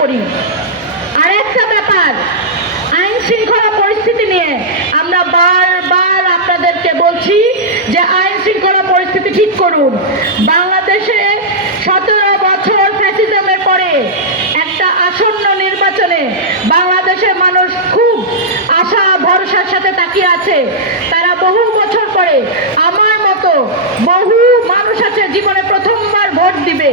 করি। আরেকটা ব্যাপার, আইন শৃঙ্খলা পরিস্থিতি নিয়ে আমরা বারবার আপনাদেরকে বলছি যে আইন শৃঙ্খলা পরিস্থিতি ঠিক করুন। বাংলাদেশে 17 বছর ফ্যাসিজমের পরে একটা আসন্ন নির্বাচনে বাংলাদেশের মানুষ খুব আশা ভরসার সাথে তাকিয়ে আছে। তারা বহু বছর পরে, আমার মতো বহু মানুষ আছে জীবনে প্রথমবার ভোট দিবে,